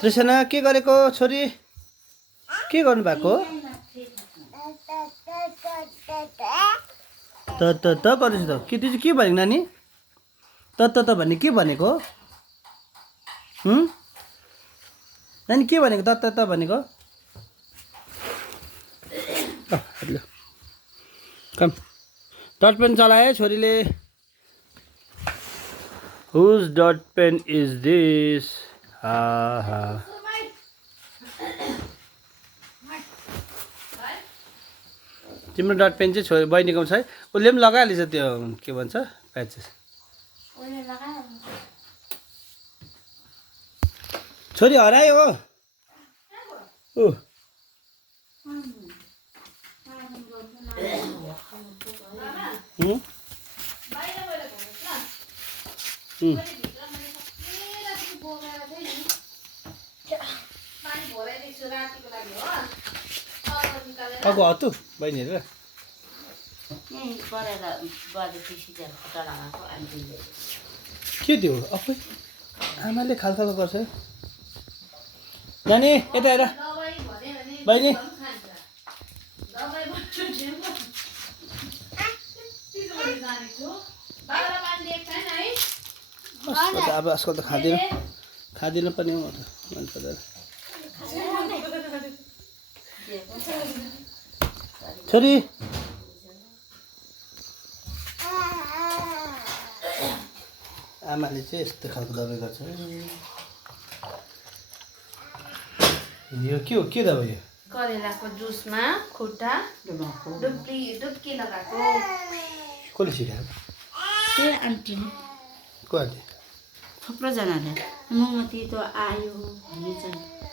तृष्णा के गरेको छोरी के गर्नु भएको त गर्दैछ त के त्यो चाहिँ के भनेको नानी त भन्ने के भनेको नानी के भनेको त भनेको कम डट पेन चलाए छोरीले whose that pen is this हा हा तिम्रो डट पेन चाहिँ छोरी बहिनीको छ है उसले पनि लगाइहालिन्छ त्यो के भन्छ प्याचेस छोरी हरायो हो अब हतु बहिनीहरू के त्यो अफै आमाले खालखाल गर्छ नानी यता हेर बहिनी अब आजकल त खाँदिनँ पनि म त मन पर्दैन छोरी आमाले चाहिँ यस्तो खालको दबाई गर्छ यो के हो के दबाई हो करेलाको जुसमा खुट्टा डुब्की लगाएको कसले सिकाएको त्यही आन्टी को आन्टी थुप्रोजनाले ममती त आयो भन्ने चाहिँ